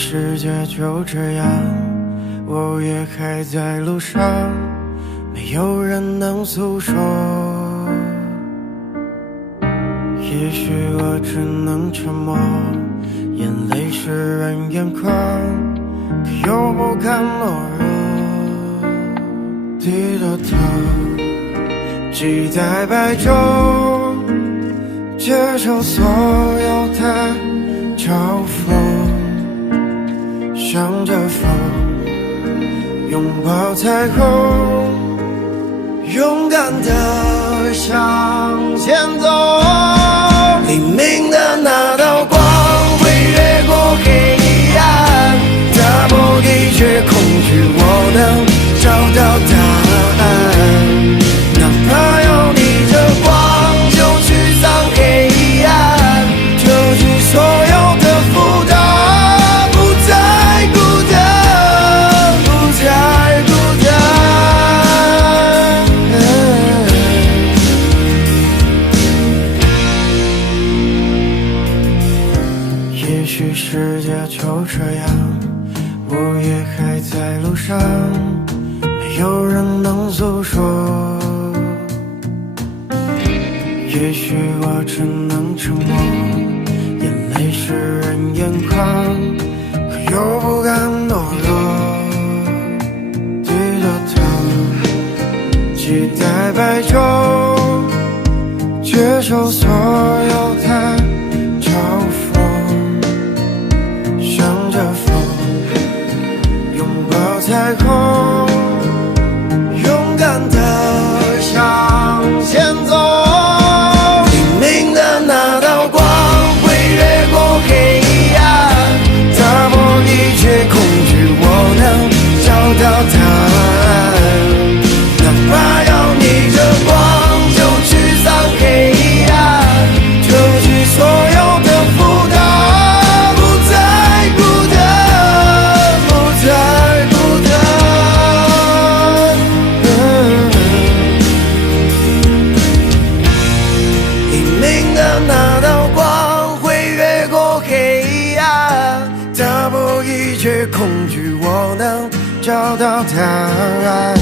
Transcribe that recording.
世界就这样，我也还在路上，没有人能诉说。也许我只能沉默，眼泪湿润眼眶，可又不敢懦弱。低着头，期待白昼，接受所有的嘲讽，向着风，拥抱彩虹，勇敢地向前走。黎明的那道光会越过黑暗，打破一切恐惧，我能找到答案。哪怕要逆着光，就去sang黑暗，就去所有的负担，不再孤单，不再孤单。也许世界就这样，我也还在路上，没有人能诉说。也许我只能沉默，眼泪湿润眼眶，可又不敢懦弱。低着头，期待白昼，接受所有的嘲讽，向着风，拥抱彩虹，勇敢地向前走。黎明的那道光会越过黑暗，打破一切恐惧，我能找到答案。哪怕要逆着光，就去sang黑暗，就去所有的负担，不再孤单，不再孤单。黎明的那道光会越过黑暗，打破一切恐惧，我能找到答案。